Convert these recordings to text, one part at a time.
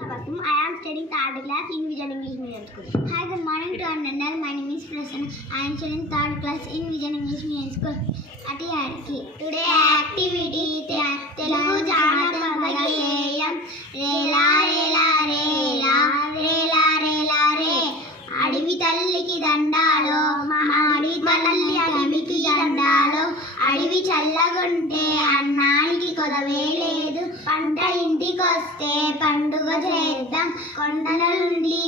I am studying third class in Vision English Medium School. Hi, good morning to our learner. My name is Prasanna. I am studying third class in Vision English Medium School at Yadki. Today activity Telugu Janapagayam Rela Rela Rela Rela Rela Re అడవి తల్లికి దండాలో మాడి తల్లి అడవికి దండాలో అడవి చల్లగుంటే అన్నానికి కొదవే లేదు పంట ఇంటికొస్తే పండుగ చేద్దాం కొండల నుండి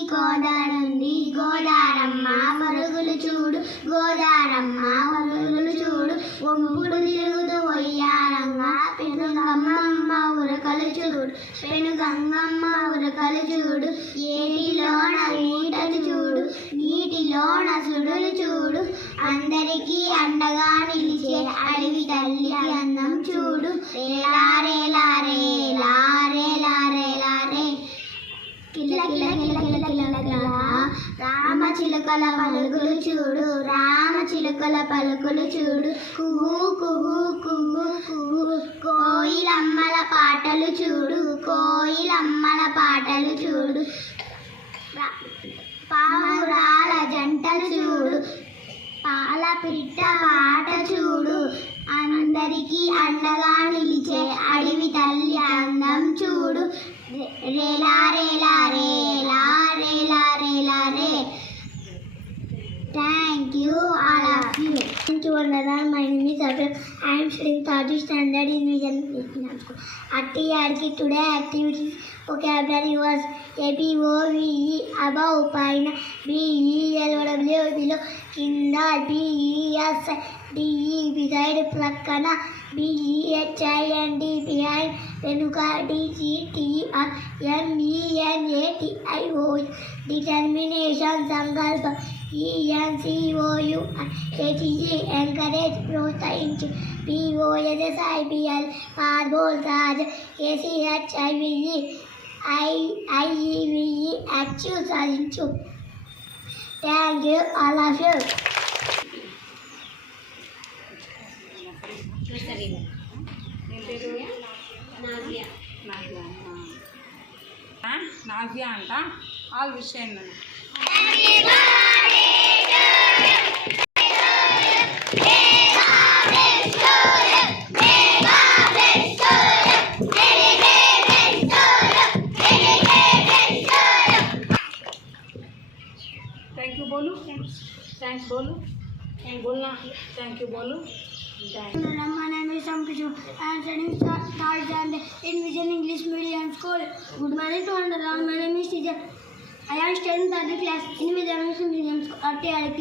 గోదారమ్మ మరుగులు చూడు గోదారమ్మ మరుగులు చూడు వంపుడు తిరుగుతూ వయ్యారంగా పెనుగంగమ్మ ఉరకలు చూడు ఏటిలోన నీటలు చూడు నీటిలోన సుడులు చూడు అందరికీ అండగా నిలిచే అడవి తల్లి అందం చూడు రేలా రేలా రేలా రేలా రేలా రే కిల కిల కిల కిల కిల కిల రామ చిలుకల పలుకులు చూడు రామ చిలుకల పలుకులు చూడు కుహు కుహు కుహు కుహు కోయిలమ్మల పాటలు చూడు కోయిలమ్మల పాటలు చూడు పావురాల జంటలు చూడు పాల పిట్ట పాట చూడు అందరికీ అండగా నిలిచే అడవి తల్లి అందం చూడు రేలా రేలా రేలా రేలా రేలా రే Thank you, all of you. Thank you, Vandana. My name is Abhir. I am studying third standard in Vision English School. At TRK today activities vocabulary was ABOVE above, pine, BELOW below, kinda, BES, DE beside, prakana, BEHIND behind, venuka, DGTR, MENATIO, determination, sankalpa, ENCOU, ATE, encourage, ప్రోత్సహించు, POSSIBL, మార్బోల్ రాజ్, ACHIVE, IEVE, achieve సాధించు. Thank you, all of you. Navya అంట all విషయం thank you बोलू thanks बोलू बोलना thank you बोलू My name is Samkishu. I am studying third standard in Vision English Medium School. Good morning to all. My name is Teacher. I am studying third class in Vision English Medium School at TRK.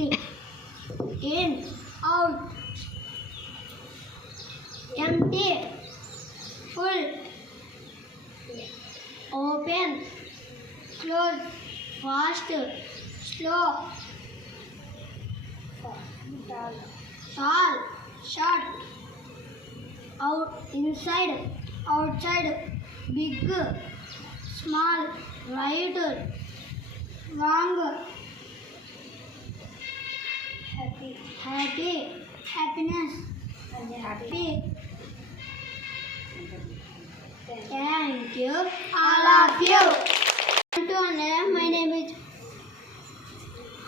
In, out, empty, full, open, close, fast, slow, tall, short, out, inside, outside, big, small, right, wrong, happy, happiness, happy. Thank you, all of you. My name is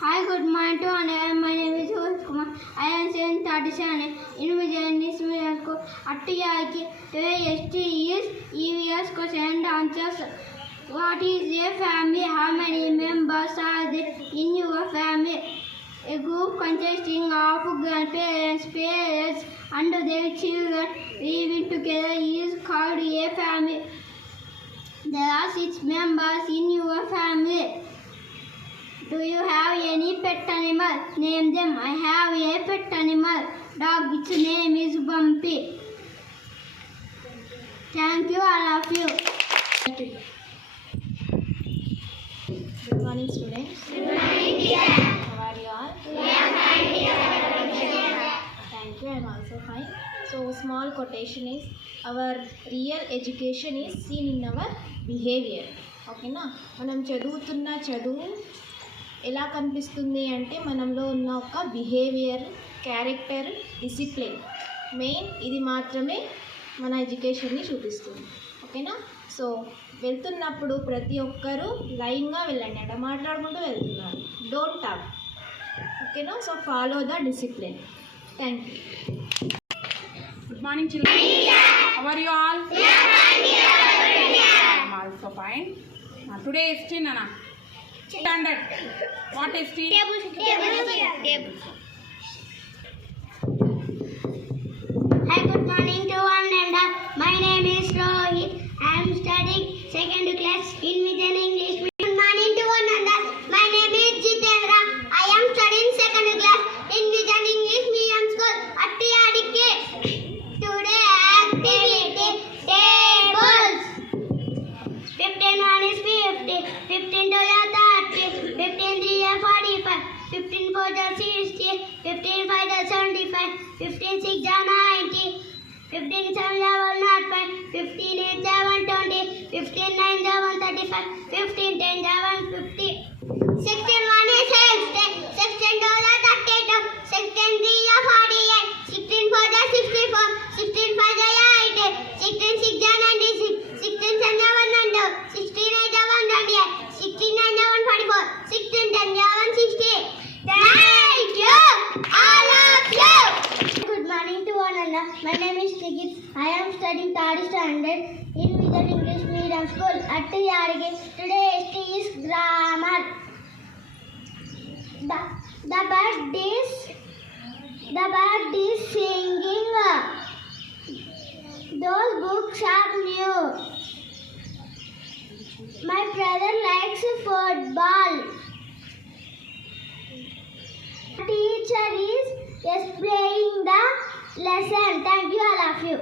Hi, good morning to all. My name is Kumar. I am studying 37 in Vision English Medium School at TRK. Today ST is EVS question and answers. What is a family? How many members are there in your family? A group consisting of grandparents, parents, and their children living together is called a family. There are 6 members in your family. Do you have any pet animal? Name them. I have a pet animal, dog. Its name is Bumpy. Thank you, all of you. Good morning, students. Good morning, dear. How are you all? We are fine, dear. Thank you. I am also fine. So, small quotation is our real education is seen in our behavior. ఓకేనా, మనం చదువుతున్న చదువు ఎలా కనిపిస్తుంది అంటే మనలో ఉన్న ఒక బిహేవియర్, క్యారెక్టర్, డిసిప్లిన్ మెయిన్ ఇది మాత్రమే మన ఎడ్యుకేషన్ని చూపిస్తుంది. ఓకేనా. సో వెళ్తున్నప్పుడు ప్రతి ఒక్కరూ లైన్గా వెళ్ళండి, అట్లా మాట్లాడుకుంటూ వెళ్తున్నారు. Don't talk. ఓకేనా? So follow the discipline. Thank you. Good morning, children. How are you all? I am also fine. Today is Nana. Standard. What is T? Table. Hi, good morning to one and all. My name is Rohit. I am studying second class in Vijayan English. Good morning to one and all. My name is Jitendra. I am studying second class in Vijayan English Medium School at TRDK. Today activity tables. 15 1 is 50. 15 2 are 30. 15 3 are 45. 15 4 are 60. 15 5 are 75. 15 6 are 90. 15 7 are 105. 15 8 are 120. 15 9 are 135. 15 10 are 150. 16 1 is 60. 16 2 are 32. 16 3 are 48. 16 4 are 64. 16 5 are 80. 16 6 are 96. 16 7 are 100. 16 8 are 128. 16 9 are 144. 16 10 are 160. Thank you, all of you. Good morning to one and all. My name is Sigit. I am studying third standard in Vijayan English Medium School at Yargi. Today is grammar. The bird is singing. Those books are new. My brother likes football. Teacher is explaining the lesson. Thank you, all of you.